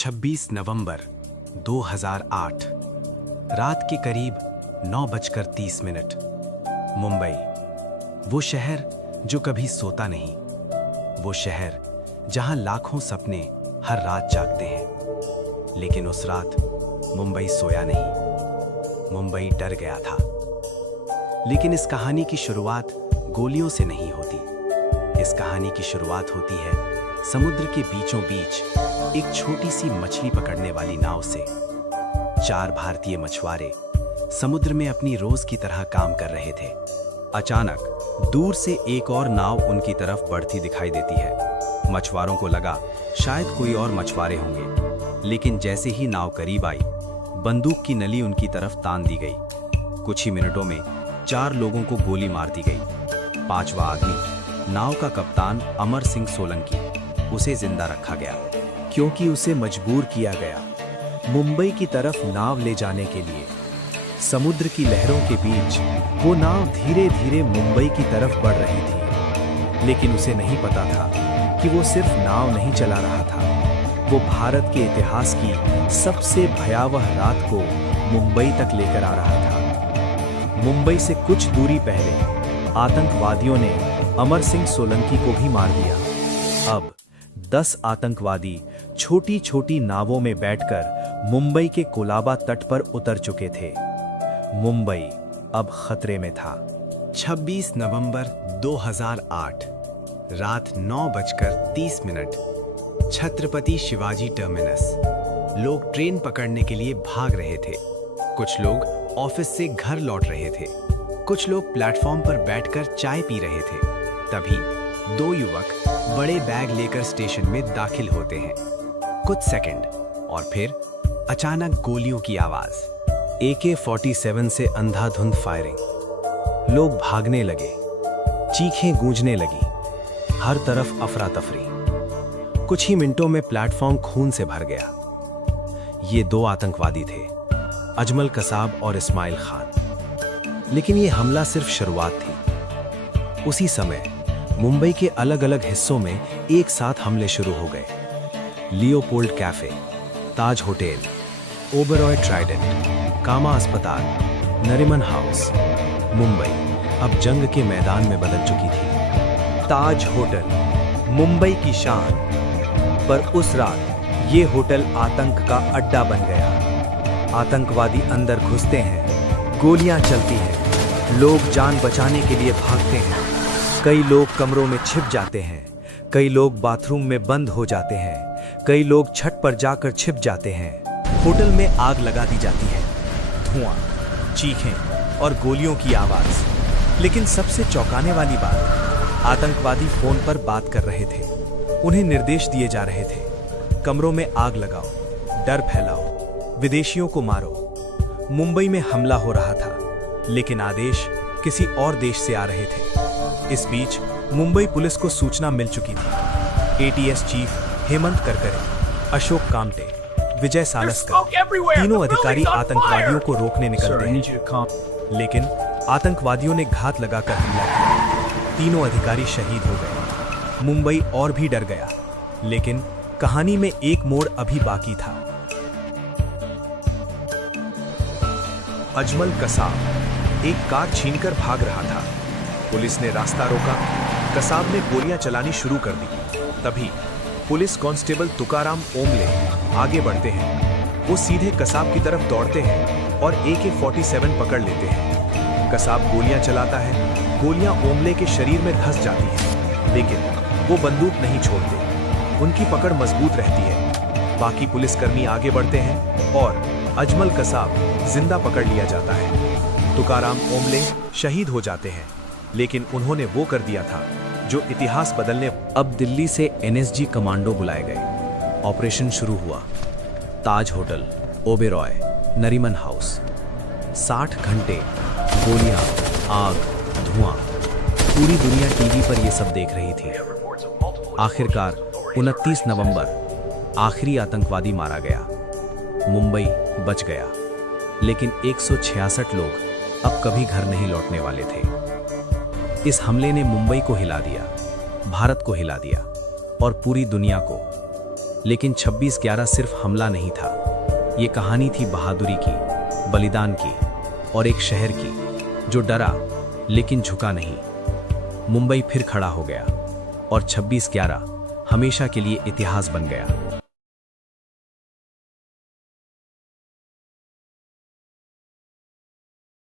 26 नवंबर 2008 रात के करीब 9:30 मुंबई, वो शहर जो कभी सोता नहीं, वो शहर जहां लाखों सपने हर रात जागते हैं। लेकिन उस रात मुंबई सोया नहीं, मुंबई डर गया था। लेकिन इस कहानी की शुरुआत गोलियों से नहीं होती। इस कहानी की शुरुआत होती है समुद्र के बीचों बीच एक छोटी सी मछली पकड़ने वाली नाव से। 4 भारतीय मछुआरे समुद्र में अपनी रोज की तरह काम कर रहे थे। अचानक दूर से एक और नाव उनकी तरफ बढ़ती दिखाई देती है। मछुआरों को लगा शायद कोई और मछुआरे होंगे, लेकिन जैसे ही नाव करीब आई, बंदूक की नली उनकी तरफ तान दी गई। कुछ ही मिनटों में 4 लोगों को गोली मार दी गई। 5वां आदमी, नाव का कप्तान अमर सिंह सोलंकी, उसे जिंदा रखा गया क्योंकि उसे मजबूर किया गया मुंबई की तरफ नाव ले जाने के लिए। समुद्र की लहरों के बीच वो नाव धीरे धीरे मुंबई की तरफ बढ़ रही थी, लेकिन उसे नहीं पता था कि वो सिर्फ नाव नहीं चला रहा था, वो भारत के इतिहास की सबसे भयावह रात को मुंबई तक लेकर आ रहा था। मुंबई से कुछ दूरी पहले आतंकवादियों ने अमर सिंह सोलंकी को भी मार दिया। अब 10 आतंकवादी छोटी छोटी नावों में बैठकर मुंबई के कोलाबा तट पर उतर चुके थे। मुंबई अब खतरे में था। 26 नवंबर 2008 रात 9:30 छत्रपति शिवाजी टर्मिनस। लोग ट्रेन पकड़ने के लिए भाग रहे थे। कुछ लोग ऑफिस से घर लौट रहे थे। कुछ लोग प्लेटफॉर्म पर बैठकर चाय पी रहे थे। तभी 2 युवक बड़े बैग लेकर स्टेशन में दाखिल होते हैं। कुछ सेकंड और फिर अचानक गोलियों की आवाज। AK-47 से अंधाधुंध फायरिंग। लोग भागने लगे, चीखें गूंजने लगी, हर तरफ अफरा तफरी। कुछ ही मिनटों में प्लेटफॉर्म खून से भर गया। ये 2 आतंकवादी थे, अजमल कसाब और इस्माइल खान। लेकिन ये हमला सिर्फ शुरुआत थी। उसी समय मुंबई के अलग अलग हिस्सों में एक साथ हमले शुरू हो गए। लियोपोल्ड कैफे, ताज होटल, ओबेरॉय ट्राइडेंट, कामा अस्पताल, नरीमन हाउस। मुंबई अब जंग के मैदान में बदल चुकी थी। ताज होटल मुंबई की शान, पर उस रात ये होटल आतंक का अड्डा बन गया। आतंकवादी अंदर घुसते हैं, गोलियां चलती हैं, लोग जान बचाने के लिए भागते हैं। कई लोग कमरों में छिप जाते हैं, कई लोग बाथरूम में बंद हो जाते हैं, कई लोग छत पर जाकर छिप जाते हैं। होटल में आग लगा दी जाती है। धुआं, चीखें और गोलियों की आवाज। लेकिन सबसे चौंकाने वाली बात, आतंकवादी फोन पर बात कर रहे थे। उन्हें निर्देश दिए जा रहे थे, कमरों में आग लगाओ, डर फैलाओ, विदेशियों को मारो। मुंबई में हमला हो रहा था, लेकिन आदेश किसी और देश से आ रहे थे। इस बीच मुंबई पुलिस को सूचना मिल चुकी थी। ATS चीफ हेमंत करकरे, अशोक कामटे, विजय सालस्कर, तीनों अधिकारी आतंकवादियों को रोकने निकलते हैं। लेकिन आतंकवादियों ने घात लगाकर हमला किया। तीनों अधिकारी शहीद हो गए। मुंबई और भी डर गया। लेकिन कहानी में एक मोड़ अभी बाकी था। अजमल कसाब एक कार छीनकर भाग रहा था। पुलिस ने रास्ता रोका। कसाब ने गोलियां चलानी शुरू कर दी। तभी पुलिस कांस्टेबल तुकाराम ओमले आगे बढ़ते हैं। वो सीधे कसाब की तरफ दौड़ते हैं और AK-47 पकड़ लेते हैं। कसाब गोलियां चलाता है। गोलियां ओमले के शरीर में धंस जाती हैं, लेकिन वो बंदूक नहीं छोड़ते। उनकी पकड़ मजबूत रहती है। बाकी पुलिसकर्मी आगे बढ़ते हैं और अजमल कसाब जिंदा पकड़ लिया जाता है। तुकाराम ओमले शहीद हो जाते हैं, लेकिन उन्होंने वो कर दिया था जो इतिहास बदलने। अब दिल्ली से NSG कमांडो बुलाए गए। ऑपरेशन शुरू हुआ। ताज होटल, ओबेरॉय, नरीमन हाउस। 60 घंटे, गोलियां, आग, धुआं। पूरी दुनिया टीवी पर ये सब देख रही थी। आखिरकार 29 नवंबर आखिरी आतंकवादी मारा गया। मुंबई बच गया, लेकिन 166 लोग अब कभी घर नहीं लौटने वाले थे। इस हमले ने मुंबई को हिला दिया, भारत को हिला दिया और पूरी दुनिया को। लेकिन 26/11 सिर्फ हमला नहीं था, ये कहानी थी बहादुरी की, बलिदान की और एक शहर की जो डरा लेकिन झुका नहीं। मुंबई फिर खड़ा हो गया और 26/11 हमेशा के लिए इतिहास बन गया।